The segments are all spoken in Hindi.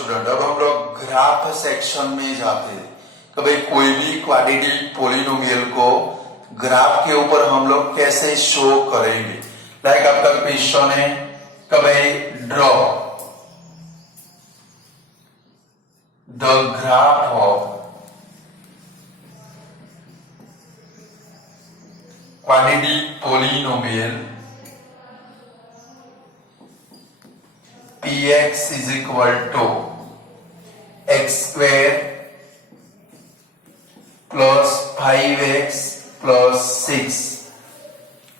स्टूडेंट, अब हम लोग ग्राफ सेक्शन में जाते हैं कि भाई कोई भी क्वाड्रेटिक पॉलिनोमियल को ग्राफ के ऊपर हम लोग कैसे शो करेंगे। लाइक आपका क्वेश्चन है कि भाई draw the graph of quadratic polynomial px is equal to x square plus 5x plus 6।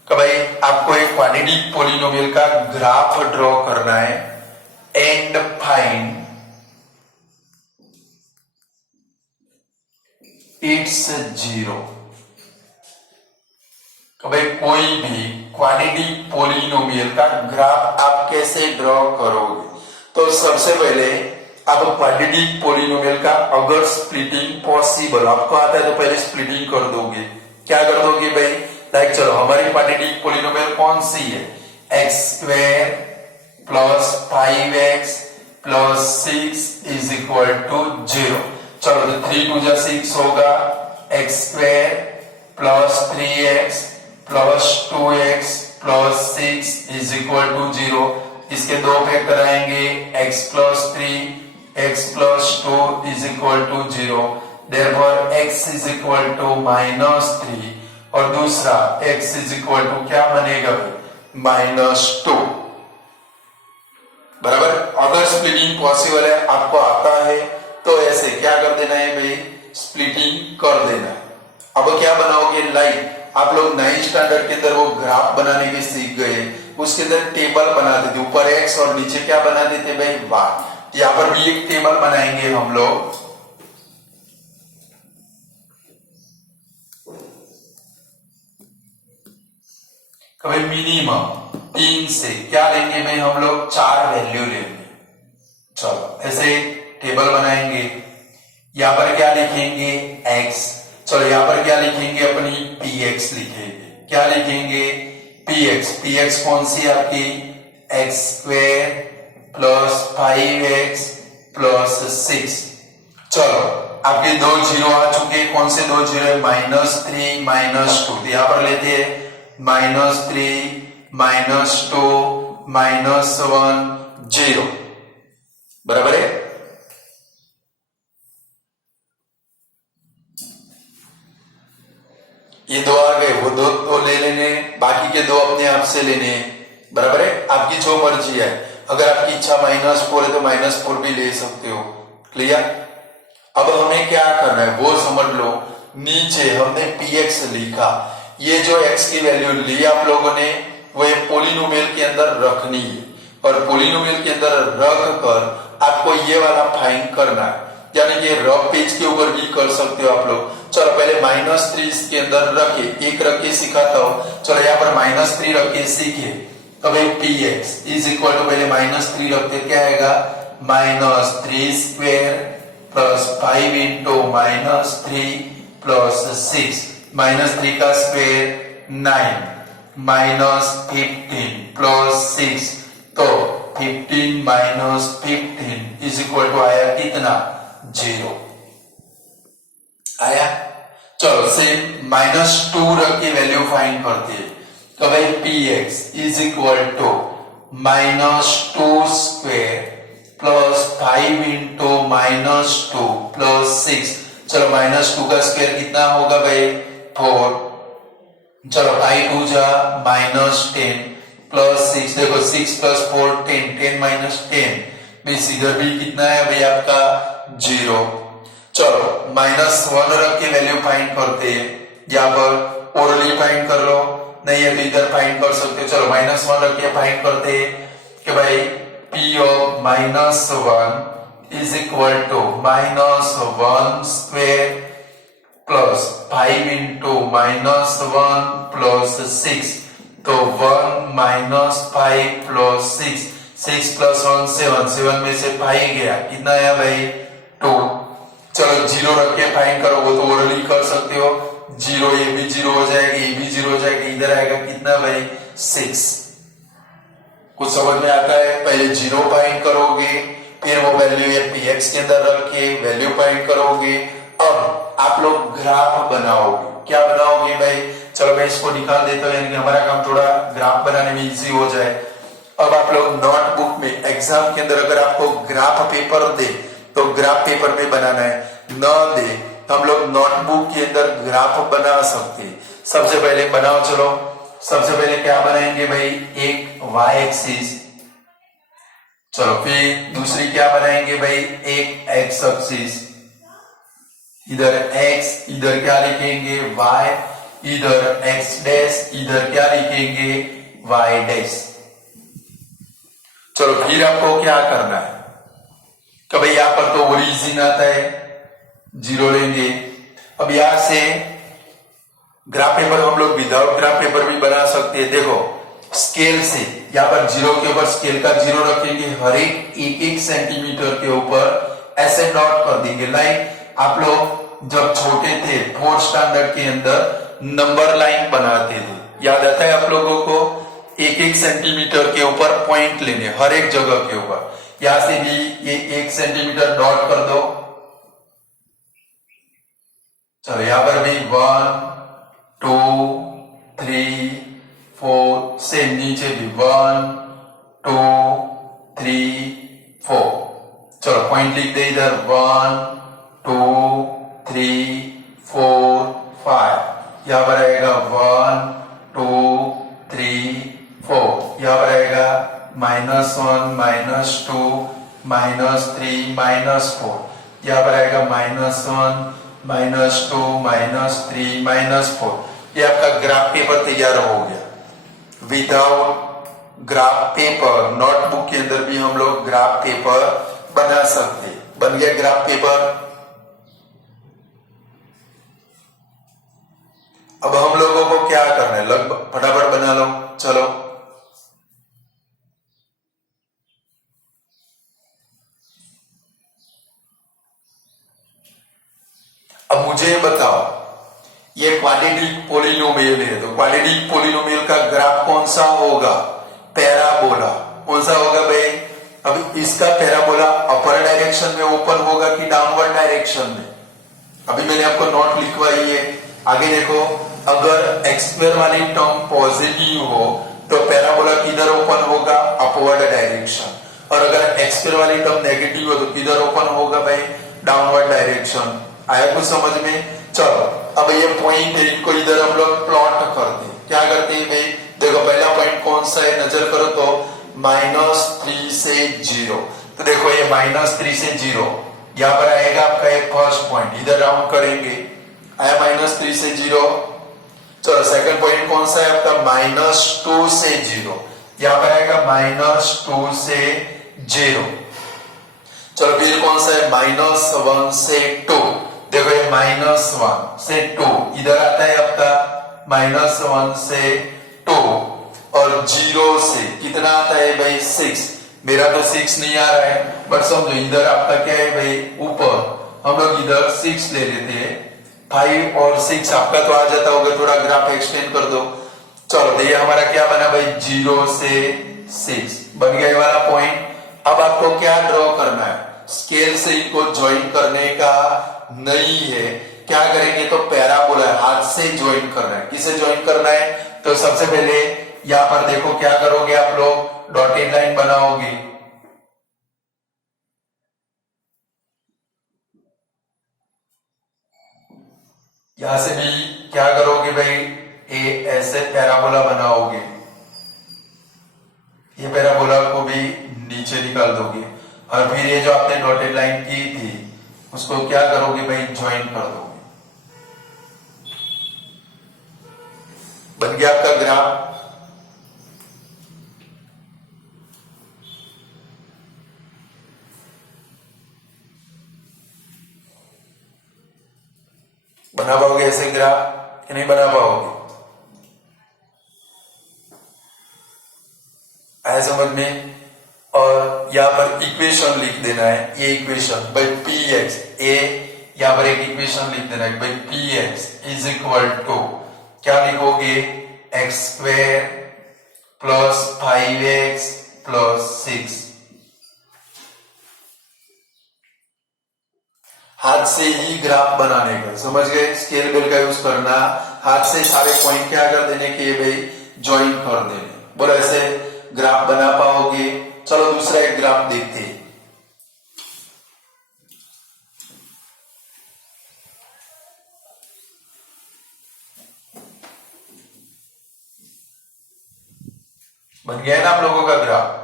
तो भाई आपको एक क्वाड्रेटिक पॉलिनोमियल का ग्राफ ड्रॉ करना है एंड फाइंड इट्स जीरो। तो भाई कोई भी क्वाड्रेटिक पॉलिनोमियल का ग्राफ आप कैसे ड्रॉ करोगे। तो सबसे पहले आप क्वाड्रेटिक पॉलिनोमियल का अगर स्प्लिटिंग पॉसिबल आपको आता है तो पहले स्प्लिटिंग कर दोगे। क्या कर दोगे भाई, लाइक चलो हमारी क्वाड्रेटिक पॉलिनोमियल कौन सी है, x square plus 5x plus 6 is equal to 0। चलो तो 3 2 जा 6 होगा, x square plus 3x plus 2x plus 6 is equal to 0। इसके दो फैक्टर आएंगे, x plus 3 x plus 2 is equal to 0। Therefore x is equal to -3 और दूसरा x इज इक्वल टू क्या बनेगा -2। बराबर। अगर स्प्लिटिंग पॉसिबल है आपको आता है तो ऐसे क्या कर देना है भाई, स्प्लिटिंग कर देना। अब क्या बनाओगे, लाइक आप लोग 9th स्टैंडर्ड के अंदर वो ग्राफ बनाने के सीख गए, उसके अंदर टेबल बनाते थे, ऊपर x और नीचे क्या बनाते थे भाई y। यहां पर भी एक टेबल बनाएंगे हम लोग। कभी मिनिमम 3 से क्या लेंगे भाई, हम लोग 4 वैल्यू लेंगे। चलो ऐसे टेबल बनाएंगे। यहां पर क्या लिखेंगे x, चलो यहां पर क्या लिखेंगे, अपनी px लिखेंगे। क्या लिखेंगे, px कौन सी आपकी, x square plus 5x plus 6। चलो आपके दो जीरो आ चुके, कौन से दो जीरो है, -3 -2। तो यहां पर लेते हैं -3 -2 -1 0। बराबर है। ये दो आ गए, वो दो तो ले लेने, बाकी के दो अपने आप से लेने। बराबर है, आपकी जो मर्जी है। अगर आपकी इच्छा -4 है तो -4 भी ले सकते हो। क्लियर। अब हमें क्या करना है वो समझ लो। नीचे हमने px लिखा, ये जो x की वैल्यू ली आप लोगों ने वो ये पॉलिनोमियल के अंदर रखनी है और पॉलिनोमियल के अंदर रख कर आपको ये वाला फाइंड करना है। यानी कि रफ पेज के ऊपर भी कर सकते हो आप लोग। चलो पहले -3 इसके अंदर रखे, एक रख के सिखाता हूं। चलो यहाँ पर -3 रख के सीखे। तो भाई px इज इक्वल टू पहले -3 रखते क्या आएगा, -3 स्क्वायर प्लस 5 इंटू -3 प्लस 6। -3 का स्क्वायर 9 -15 प्लस 6। तो 15 -15 इज इक्वल टू आया कितना, 0 आया। चलो सेम -2 रख के वैल्यू फाइंड करते हैं। तो भाई px is equal to -2 square plus 5 into -2 plus 6। चलो -2 का स्क्वायर कितना होगा भाई, 4। चलो 5 2 जा -10 प्लस 6। देखो 6 प्लस 4 10 10 -10 मीन्स इधर भी कितना है भाई आपका 0। चलो -1 रख के वैल्यू फाइंड करते हैं। यहाँ पर ओरली फाइंड कर लो, नहीं है तो इधर फाइंड कर सकते हो। चलो -1 रख के फाइंड करते हैं कि भाई p of -1 is equal to -1 square plus 5 into -1 plus 6। तो 1 -5 प्लस 6, 6 प्लस 1 7, 7 में से 5 गया, कितना आया भाई 2। चलो 0 रख के फाइंड करो, वो तो ओरली कर सकते हो। 0 ये भी 0 हो जाएगा, ये भी 0 हो जाएगा, इधर आएगा कितना भाई 6। कुछ समझ में आता है, पहले 0 फाइंड करोगे फिर वो वैल्यू ये पी एक्स के अंदर रख के वैल्यू फाइंड करोगे। अब आप लोग ग्राफ बनाओगे। क्या बनाओगे भाई? चलो मैं इसको निकाल देता हूँ, यानी कि हमारा काम थोड़ा ग्राफ बनाने में इजी हो जाए। अब आप लोग नोटबुक में एग्जाम के अंदर अगर आपको ग्राफ पेपर दे तो ग्राफ पेपर में बनाना है, न दे तो हम लोग नोटबुक के अंदर ग्राफ बना सकते हैं। सबसे पहले बनाओ, चलो सबसे पहले क्या बनाएंगे भाई? एक वाई एक्सिस, चलो फिर दूसरी क्या बनाएंगे भाई? एक एक्स एक्सिस, इधर x, इधर क्या लिखेंगे y, इधर x डैश, इधर क्या लिखेंगे y डैश। चलो फिर आपको क्या करना है कि भाई यहां पर तो ओरिजिन आता है, 0 लेंगे। अब यहां से ग्राफ पेपर हम लोग विदाउट ग्राफ पेपर भी बना सकते हैं। देखो स्केल से यहां पर 0 के ऊपर स्केल का 0 रखेंगे, हर एक सेंटीमीटर के ऊपर ऐसे डॉट कर देंगे। लाइक आप लोग जब छोटे थे 4th स्टैंडर्ड के अंदर नंबर लाइन बनाते थे, याद आता है आप लोगों को? एक सेंटीमीटर के ऊपर पॉइंट लेने हर एक जगह के ऊपर। यहां से भी ये 1 सेंटीमीटर डॉट कर दो। चलो यहां पर भी 1 2 3 4 से नीचे भी 1 2 3 4। चलो पॉइंट लिख दे इधर 1 2 3 4 5। यहां पर आएगा 1 2 3 4। यहां पर आएगा -1 -2 -3 -4। यहां पर आएगा -1 -2 -3 -4। ये आपका ग्राफ पेपर तैयार हो गया। विदाउट ग्राफ पेपर नोटबुक के अंदर भी हम लोग ग्राफ पेपर बना सकते। बन गया ग्राफ पेपर। अब हम लोगों को क्या करना है? लगभग फटाफट बना लो, चलो। अब मुझे बताओ, ये क्वाड्रेटिक पोलिनोमियल है, तो क्वाड्रेटिक पोलिनोमियल का ग्राफ कौन सा होगा? पैराबोला। कौन सा होगा भाई? अब इसका पैराबोला अपर डायरेक्शन में ओपन होगा कि डाउनवर्ड डायरेक्शन में? अभी मैंने आपको नोट लिखवाई है, आगे देखो। अगर एक्स स्क्वायर वाली टर्म पॉजिटिव हो तो पैराबोला किधर ओपन होगा? Upward direction. और अगर एक्स स्क्वायर वाली टर्म नेगेटिव हो तो किधर ओपन होगा भाई? Downward direction. आया कुछ समझ में? चलो अब ये पॉइंट है, इनको इधर हम लोग प्लॉट करते हैं। क्या करते हैं भाई? देखो पहला पॉइंट कौन सा है, नजर करो तो -3 से 0। तो देखो ये -3 से 0 यहां पर आएगा आपका एक फर्स्ट पॉइंट, इधर राउंड करेंगे, आया -3 से 0। चलो सेकंड पॉइंट कौन सा है आपका? -2 से 0, यहां पर आएगा -2 से 0। चलो फिर कौन सा है? -1 से 2। देखो ये -1 से 2 इधर आता है आपका -1 से 2। और 0 से कितना आता है भाई? 6। मेरा तो 6 नहीं आ रहा है, बट समझो इधर आपका क्या है भाई? ऊपर हम लोग इधर 6 ले लेते हैं। 5 और 6 आपका तो आ जाता होगा, थोड़ा ग्राफ एक्सटेंड कर दो। चलो तो ये हमारा क्या बना भाई? 0 से 6 बन गया ये वाला पॉइंट। अब आपको क्या ड्रॉ करना है? स्केल से इनको ज्वाइन करने का नहीं है। क्या करेंगे? तो पैराबोला हाथ से ज्वाइन करना है। किसे ज्वाइन करना है? तो सबसे पहले यहां पर देखो क्या करोगे आप लोग? डॉटेड लाइन बनाओगे। यहां से भी क्या करोगे भाई? ऐसे पैराबोला बनाओगे। ये पैराबोला को भी नीचे निकाल दोगे और फिर ये जो आपने डॉटेड लाइन की थी उसको क्या करोगे भाई? ज्वाइन कर दोगे। बन गया आपका ग्राफ। बना पाओगे ऐसे ग्राफ कि नहीं बना पाओगे? आया समझ में? और यहां पर इक्वेशन लिख देना है। ये इक्वेशन बाई पी एक्स, ए यहां पर एक इक्वेशन लिख देना है by p x is equal to क्या लिखोगे? X square plus 5x plus 6। हाथ से ही ग्राफ बनाने का, समझ गए? स्केल बेल का यूज करना, हाथ से सारे पॉइंट क्या कर देने के भाई ज्वाइन कर देने। बोलो ऐसे ग्राफ बना पाओगे? चलो दूसरा एक ग्राफ देखते हैं। बन गया है ना आप लोगों का ग्राफ?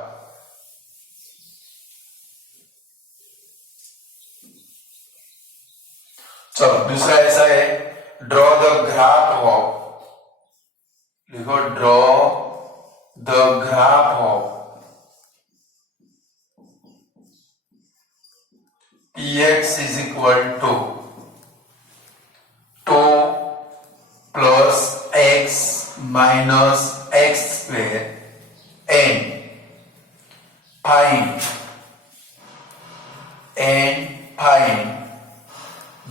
चलो दूसरा ऐसा है, ड्रॉ द ग्राफ ऑफ, लिखो draw the graph of px is equal to 2 plus x minus x square and find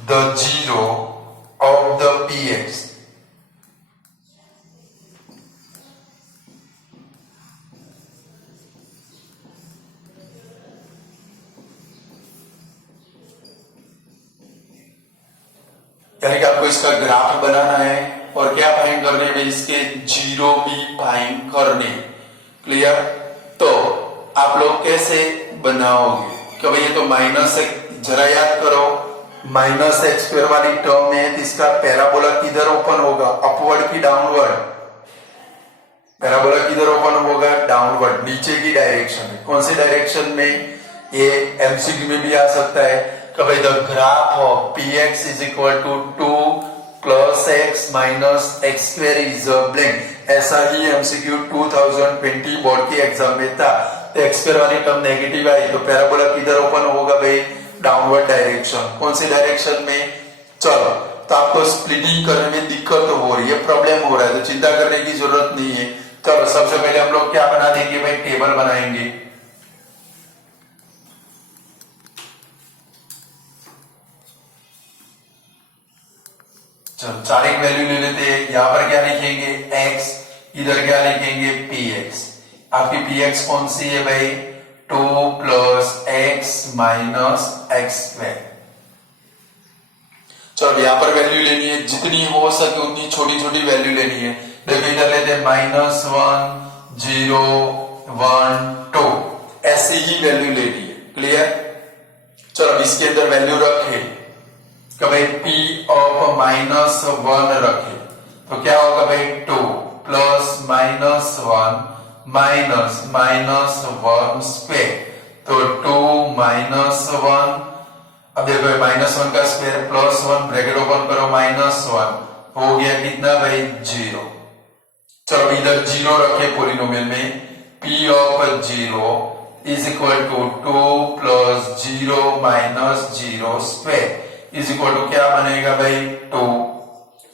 the zero of the px. यानी कि आपको इसका ग्राफ बनाना है और क्या फाइंड करने में, इसके जीरो भी फाइंड करने। क्लियर? तो आप लोग कैसे बनाओगे कि भाई ये तो माइनस एक, जरा याद करो माइनस एक्स स्क्वायर वाली टर्म है, तो इसका पैराबोला किधर ओपन होगा, अपवर्ड की डाउनवर्ड? पैराबोला किधर ओपन होगा, डाउनवर्ड, नीचे की डायरेक्शन में। कौन सी डायरेक्शन में? ये एमसीक्यू में भी आ सकता है कि भाई the graph of px is equal to 2 plus x minus x square is blank. ऐसा ही एमसीक्यू 2020 बोर्ड के एग्जाम में था। तो एक्स स्क्वायर वाली टर्म नेगेटिव आई तो पैराबोला किधर ओपन होगा भाई, डाउनवर्ड डायरेक्शन। कौन सी डायरेक्शन में? चलो तो आपको स्प्लिटिंग करने में दिक्कत हो रही है, प्रॉब्लम हो रहा है, तो चिंता करने की जरूरत नहीं है। चलो सबसे पहले हम लोग क्या बना देंगे भाई, टेबल बनाएंगे। चलो चार एक वैल्यू ले लेते हैं। यहां पर क्या लिखेंगे, x, इधर क्या लिखेंगे, px। आपकी px कौन सी है भाई, 2 plus x minus x square. चलो यहां पर वैल्यू लेनी है, जितनी हो सके उतनी छोटी छोटी वैल्यू लेनी है। देखो इधर लेते हैं -1 0 1 2, ऐसे ही वैल्यू लेनी है। क्लियर? चलो इसके अंदर वैल्यू रखे कि भाई p ऑफ -1 रखे तो क्या होगा भाई, 2 प्लस -1 माइनस -1 स्क्वायर, तो 2 -1। अब देखो -1 का स्क्वायर प्लस 1, ब्रैकेट ओपन करो, -1 हो गया कितना भाई, 0। चलो इधर 0 रखे पोलिनोमियल में, p of 0 is equal to 2 plus 0 minus 0 square is equal to क्या बनेगा भाई, 2।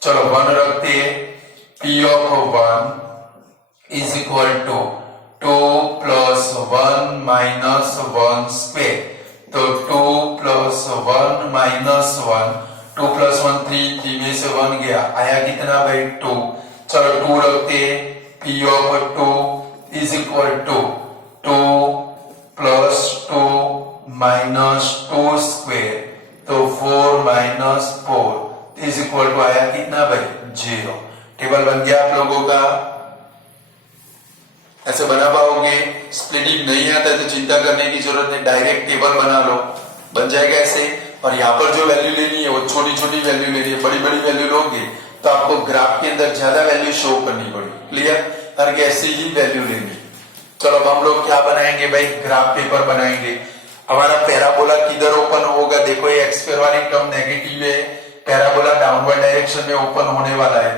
चलो 1 रखते हैं, p of 1 is equal to 2 plus 1 minus 1 square, तो 2 प्लस 1 माइनस 1, 2 प्लस 1 3 में से 1 गया, आया कितना भाई, 2। चलो 2 रखते हैं, p of 2 is equal to 2 plus 2 minus 2 square, तो 4 माइनस 4 इज इक्वल टू आया कितना भाई, 0। टेबल बन गया आप लोगों का? ऐसे बना पाओगे? स्प्लिटिंग नहीं आता है तो चिंता करने की जरूरत नहीं, डायरेक्ट टेबल बना लो, बन जाएगा ऐसे। और यहाँ पर जो वैल्यू लेनी है वो छोटी छोटी वैल्यू लेनी है, बड़ी बड़ी वैल्यू लोगे तो आपको ग्राफ के अंदर ज्यादा वैल्यू शो करनी पड़ेगी। क्लियर? करके ऐसे ही वैल्यू लेनी। चलो अब हम लोग क्या बनाएंगे भाई, ग्राफ पेपर बनाएंगे। हमारा पैराबोला किधर ओपन होगा, देखो ये एक्स स्क्वायर वाली टर्म नेगेटिव है, पैराबोला डाउनवर्ड डायरेक्शन में ओपन होने वाला है।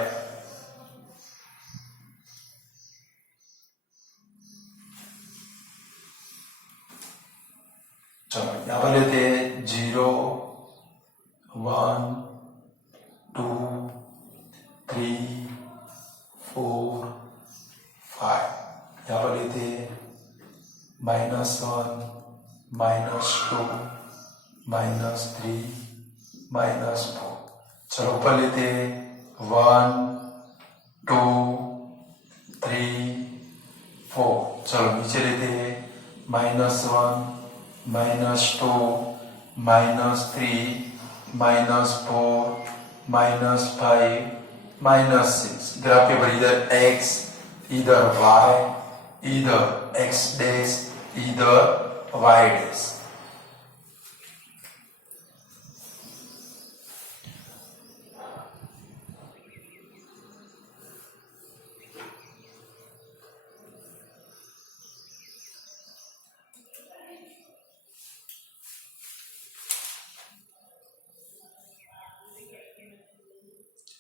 चलो यहां पर लेते हैं 0 1 2 3 4 5, यहां पर लेते हैं -1 -2 -3 -4। चलो ऊपर लेते हैं 1 2 3 4। चलो नीचे लेते हैं -1 -2 -3 -4 -5 -6. ग्राफ के ऊपर इधर x, इधर y, इधर x डैश, इधर y डैश.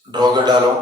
ड्रॉ कर डालो.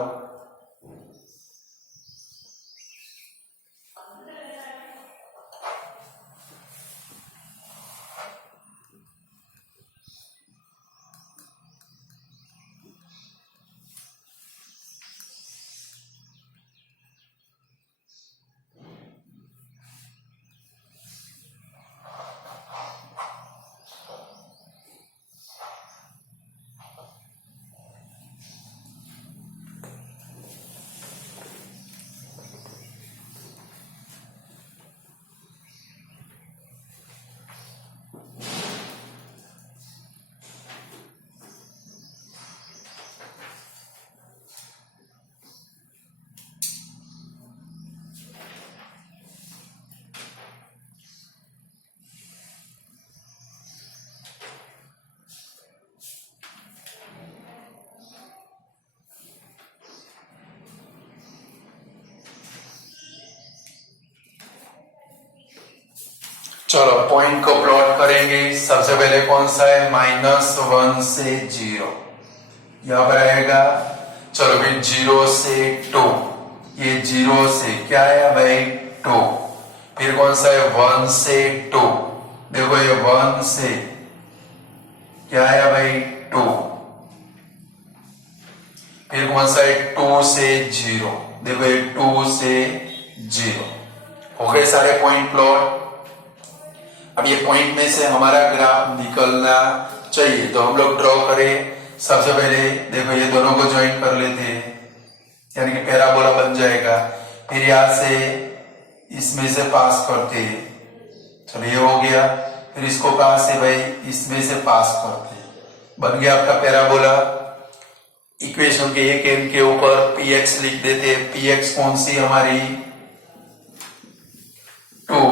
चलो पॉइंट को प्लॉट करेंगे. सबसे पहले कौन सा है? -1 से 0 यहां पर आएगा. चलो फिर 0 से 2, ये 0 से क्या है भाई? 2. फिर कौन सा है? 1 से 2. देखो ये 1 से क्या है भाई? 2. फिर कौन सा है? 2 से 0. देखो ये 2 से 0. हो गए सारे पॉइंट प्लॉट. अब ये पॉइंट में से हमारा ग्राफ निकलना चाहिए, तो हम लोग ड्रॉ करें. सबसे पहले देखो ये दोनों को ज्वाइन कर लेते हैं, यानी कि पैराबोला बन जाएगा. फिर यहां से इसमें से पास करते हैं. चलो ये हो गया. फिर इसको कहां से भाई? इसमें से पास करते हैं. बन गया आपका पैराबोला. इक्वेशन के एक एंड के ऊपर px लिख देते हैं. px कौन सी हमारी? 2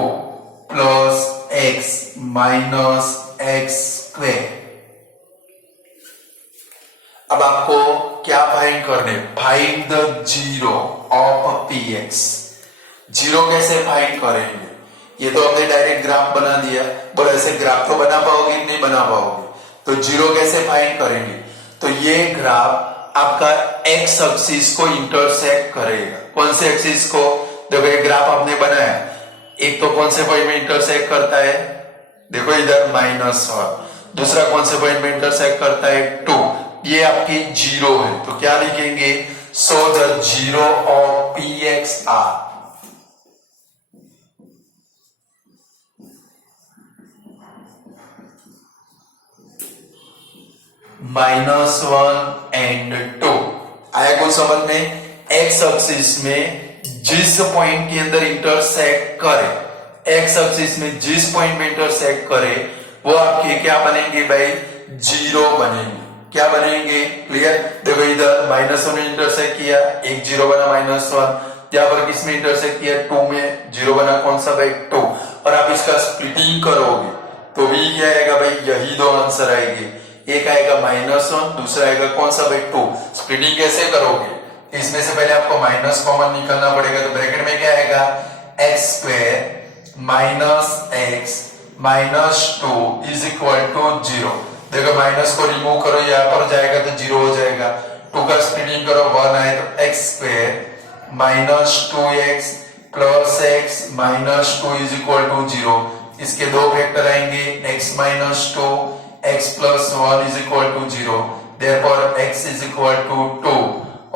plus x minus x square. अब आपको क्या फाइंड करने? Find the zero of px. Zero कैसे फाइंड करेंगे? ये तो हमने डायरेक्ट ग्राफ बना दिया, पर ऐसे ग्राफ तो बना पाओगे नहीं बना पाओगे. तो जीरो कैसे फाइंड करेंगे? तो ये ग्राफ आपका x एक्सिस को इंटरसेक्ट करेगा. कौन से एक्सिस को? देखो ये ग्राफ आपने बनाया, एक तो कौन से पॉइंट में इंटरसेक्ट करता है? देखो इधर -1. दूसरा कौन से पॉइंट में इंटरसेक्ट करता है? 2. ये आपकी जीरो है, तो क्या लिखेंगे? So the zero of px are -1 and 2. आया कुछ समझ में? x एक्सिस में जिस पॉइंट के अंदर इंटरसेक्ट करे, x एक्सिस में जिस पॉइंट में इंटरसेक्ट करे, वो आपके क्या बनेंगे भाई? जीरो बनेंगे. क्या बनेंगे? क्लियर. देखो इधर -1 में इंटरसेक्ट किया, एक जीरो बना -1. यहाँ पर किस में इंटरसेक्ट किया? 2 में. जीरो बना कौन सा भाई? 2. और आप इसका स्प्लिटिंग करोगे तो भी क्या आएगा भाई? यही दो आंसर आएंगे. एक आएगा -1, दूसरा आएगा कौन सा भाई? 2. स्प्लिटिंग कैसे करोगे? इसमें से पहले आपको माइनस कॉमन निकालना पड़ेगा. तो ब्रैकेट में क्या आएगा? x square minus x minus 2 is equal to 0. देखो माइनस को रिमूव करो, यहाँ पर जाएगा तो 0 हो जाएगा. 2 का स्प्लिटिंग करो, 1 आए तो x square minus 2x plus x minus 2 is equal to 0. इसके दो फैक्टर आएंगे, x minus 2 x plus 1 is equal to 0. Therefore x is equal to 2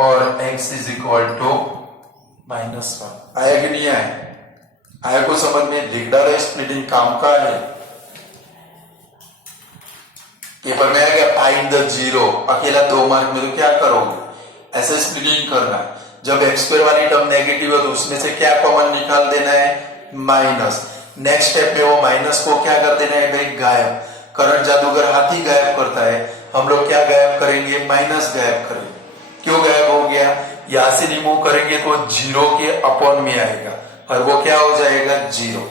और x इज इक्वल टू -1. आया कि नहीं आया? आया को समझ में? लिख डालो. स्प्लिटिंग काम का है. पेपर में आएगा फाइंड द जीरो, अकेला 2 मार्क में. तो क्या करोगे? ऐसे स्प्लिटिंग करना. जब x स्क्वायर वाली टर्म नेगेटिव है तो उसमें से क्या कॉमन निकाल देना है? माइनस. नेक्स्ट स्टेप में वो माइनस को क्या कर देना है भाई? गायब. करंट जादूगर हाथ ही गायब करता है. हम लोग क्या गायब करेंगे, माइनस गायब करेंगे। क्यों गायब हो गया, यहां से रिमूव करेंगे तो जीरो के अपॉन में आएगा और वो क्या हो जाएगा, जीरो।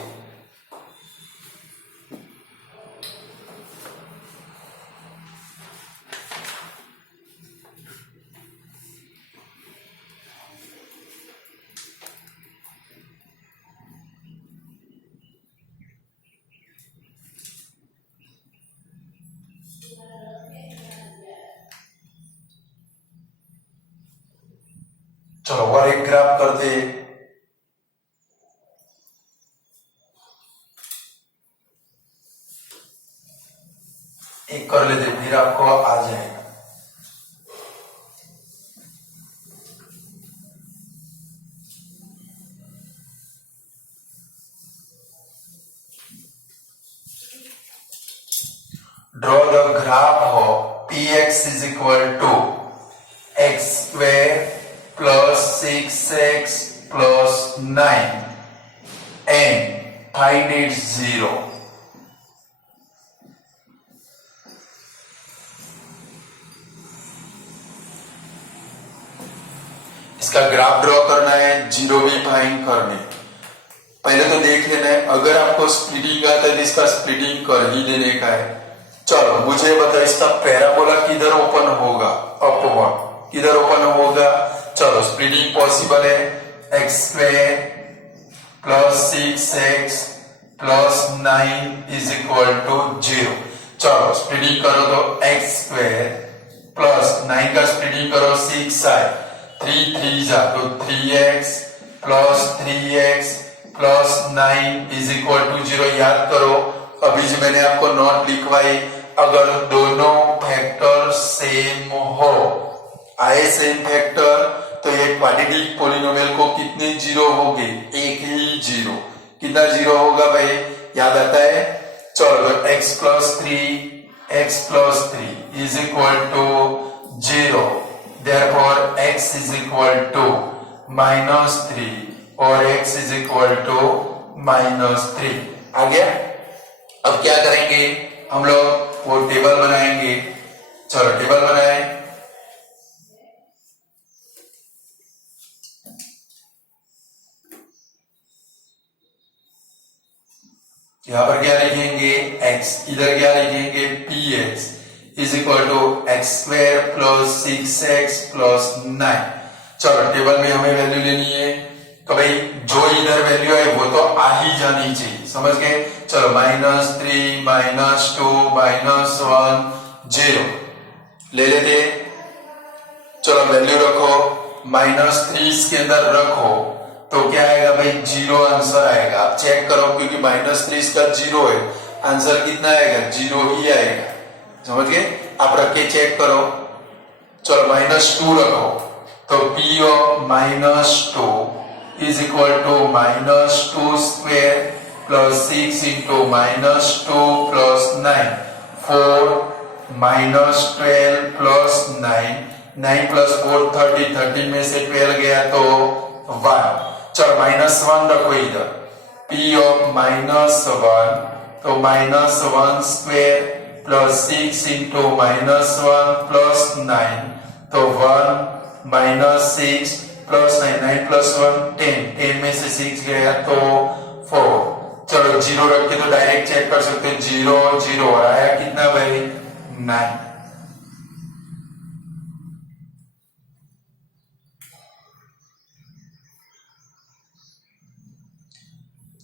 चलो और एक ग्राफ करते हैं। एक कर लेते फिर आपको आ जाएगा। Draw the graph of px is equal to x square plus 6x plus 9 and find its zero। इसका ग्राफ ड्रॉ करना है, जीरो भी फाइंड करने। पहले तो देख लेना है, अगर आपको स्प्लिटिंग आता है तो इसका स्प्लिटिंग कर ही देने का है। चलो मुझे बताओ इसका पैराबोला किधर ओपन होगा, अपवर्ड किधर ओपन होगा। चलो स्प्लिटिंग पॉसिबल है, x square plus 6x plus 9 is equal to 0। चलो स्प्लिटिंग करो तो एक्स स्क्वायर प्लस 9 का स्प्लिटिंग करो 6 आए, 3 3 जा तो 3x plus 3x plus 9 is equal to 0। याद करो अभी जो मैंने आपको नोट लिखवाई, अगर दोनों फैक्टर सेम हो, आए सेम फैक्टर, तो ये क्वाड्रेटिक पॉलिनोमियल को कितने जीरो होंगे, एक ही जीरो। कितना जीरो होगा भाई, याद आता है। चलो x plus 3 is equal to 0, therefore x is equal to -3 और x is equal to -3। आ गया। अब क्या करेंगे हम लोग, वो टेबल बनाएंगे। चलो टेबल बनाए। यहां पर क्या लिखेंगे, x, इधर क्या लिखेंगे, px is equal to x square plus 6x plus 9। चलो टेबल में हमें वैल्यू लेनी है, तो भाई जो इधर वैल्यू है वो तो आ ही जानी चाहिए, समझ गए। चलो -3 -2 -1 0 ले लेते। चलो वैल्यू रखो, -3 इसके अंदर रखो तो क्या आएगा भाई, 0 आंसर आएगा। आप चेक करो क्योंकि -3 इसका 0 है, आंसर कितना आएगा, 0 ही आएगा, समझ गए। आप रख के चेक करो। चलो -2 रखो तो p of -2 is equal to -2 square plus 6 into -2 plus 9 4 -12 plus 9 plus 4 13 में से 12 गया तो 1। चलो -1 रखो इधर, p ऑफ -1 तो -1 स्क्वायर प्लस 6 इंटू -1 प्लस 9 तो 1 -6 प्लस 9 प्लस 1 10 में से 6 गया तो 4। चलो 0 रख के तो डायरेक्ट चेक कर सकते हो, 0 0 और आया कितना भाई, 9।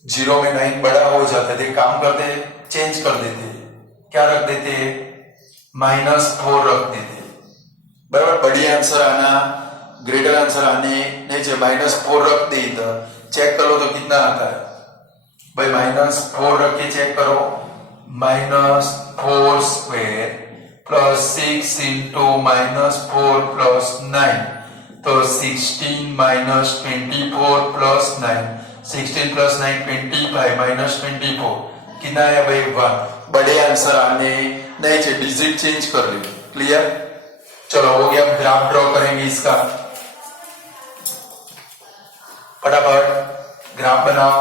जीरो में 9 बड़ा हो जाता है, काम करते चेंज कर देते, क्या रख देते, -4 रख देते, बराबर। बड़ी आंसर आना, ग्रेटर आंसर आने नहीं चाहिए। -4 रख दे तो चेक करो तो कितना आता है भाई, -4 रख के चेक करो, -4 स्क्वायर प्लस 6 इंटू -4 प्लस 9 तो 16 -24 प्लस 9, 16 प्लस 9 25 -24 कितना है भाई, 1। बड़े आंसर आने नहीं चाहिए, डिजिट चेंज कर ली, क्लियर। चलो हो गया, ग्राफ ड्रॉ करेंगे इसका, फटाफट ग्राफ बनाओ।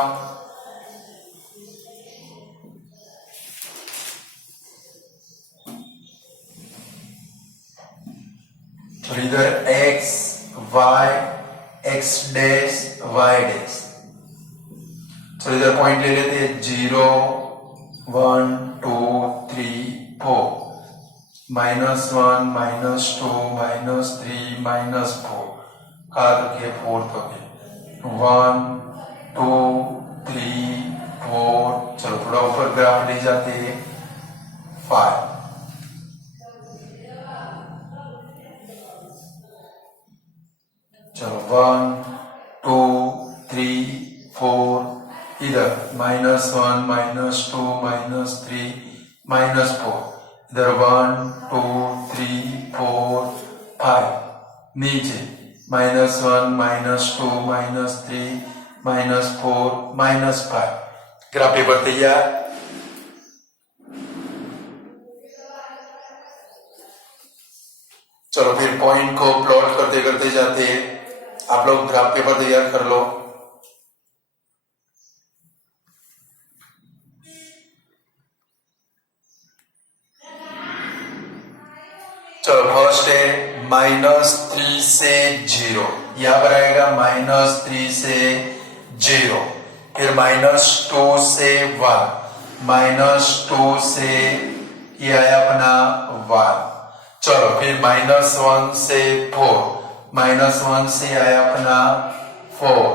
और इधर x y x dash y dash. चलो इधर पॉइंट ले लेते हैं 0 1 2 3 4 -1 -2 -3 -4 काट के 4 तक 1 2 3 4। चलो थोड़ा ऊपर ग्राफ ले जाते हैं 5। चलो 1 2 3 4 इधर -1 -2 -3 -4 इधर 1 2 3 4 5 नीचे -1 -2 -3 -4 -5। ग्राफ पेपर तैयार। चलो फिर पॉइंट को प्लॉट करते करते जाते हैं। आप लोग ग्राफ पेपर तैयार कर लो। चलो फर्स्ट है -3 से 0, यहां पर आएगा -3 से 0, फिर -2 से 1, -2 से ये आया अपना 1। चलो फिर -1 से 4, -1 से आया अपना 4।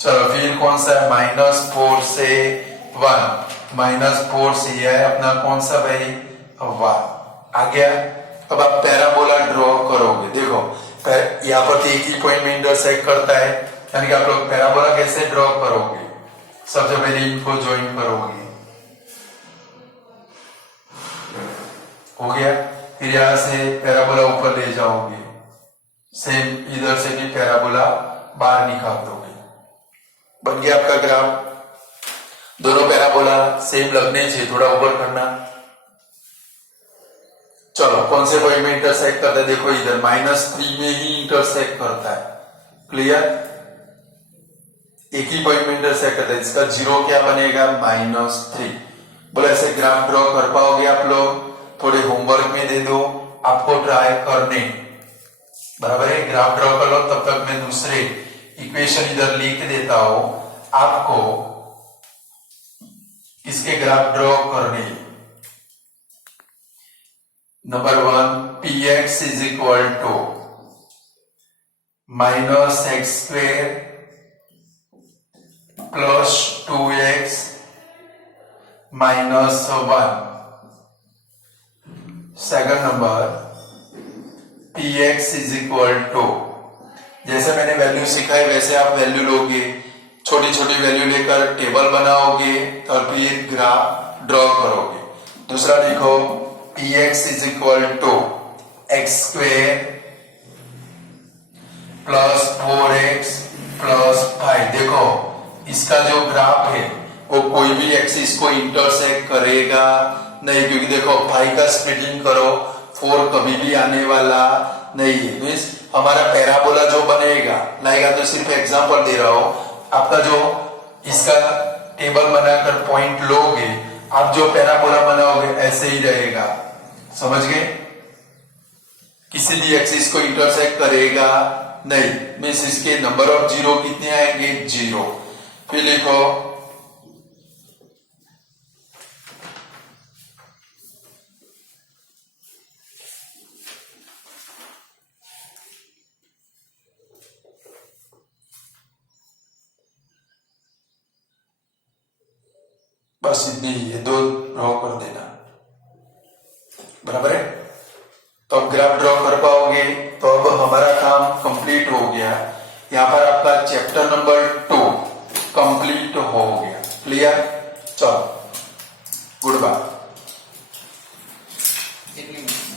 चलो फिर कौन सा है -4 से 1, -4 से ये आया अपना कौन सा भाई 1 आ गया। अब आप पैराबोला ड्रॉ करोगे। देखो यहाँ पर एक ही पॉइंट में इंटरसेक्ट करता है, यानी कि आप लोग पैराबोला कैसे ड्रॉ करोगे। सबसे पहले इनको ज्वाइन करोगे, हो गया। फिर यहां से पैराबोला ऊपर ले जाओगे, सेम इधर से भी पैराबोला बाहर निकाल दोगे, बन गया आपका ग्राफ। दोनों पैराबोला सेम लगने चाहिए, थोड़ा ऊपर करना। चलो कौन से पॉइंट में इंटरसेक्ट करता है, देखो इधर -3 में ही इंटरसेक्ट करता है। क्लियर, एक ही पॉइंट में इंटरसेक्ट करता है। इसका 0 क्या बनेगा -3। बोले ऐसे ग्राफ ड्रॉ कर पाओगे आप लोग, थोड़े होमवर्क में दे दो आपको ट्राई करने, बराबर है। ग्राफ ड्रॉ कर लो, तब तक मैं दूसरे इक्वेशन इधर लिख देता हूं आपको, इसके ग्राफ ड्रॉ करने। Number 1 px is equal to -x square plus 2x minus 1। Second number px is equal to, जैसे मैंने वैल्यू सिखाई वैसे आप वैल्यू लोगे, छोटी छोटी वैल्यू लेकर टेबल बनाओगे और फिर ग्राफ ड्रॉ करोगे। दूसरा लिखो px is equal to x square plus 4x plus 5। देखो इसका जो ग्राफ है वो कोई भी एक्सिस को इंटरसेक्ट करेगा नहीं, क्योंकि देखो 5 का स्प्लिटिंग करो 4 कभी भी आने वाला नहीं है। मीन्स हमारा पैराबोला जो बनेगा, लाएगा तो सिर्फ एग्जांपल दे रहा हूं, आपका जो इसका टेबल बनाकर पॉइंट लोगे, आप जो पैराबोला बनाओगे ऐसे ही रहेगा, समझ गए। किसी भी एक्सिस को इंटरसेक्ट करेगा नहीं, मीन्स इसके नंबर ऑफ 0 कितने आएंगे 0। फिर लिखो बस इतने ही है, 2 ड्रॉ कर देना, बराबर है। तो अब ग्राफ ड्रॉ कर पाओगे, तो अब हमारा काम कंप्लीट हो गया। यहाँ पर आपका चैप्टर नंबर 2 कंप्लीट हो गया। क्लियर, चलो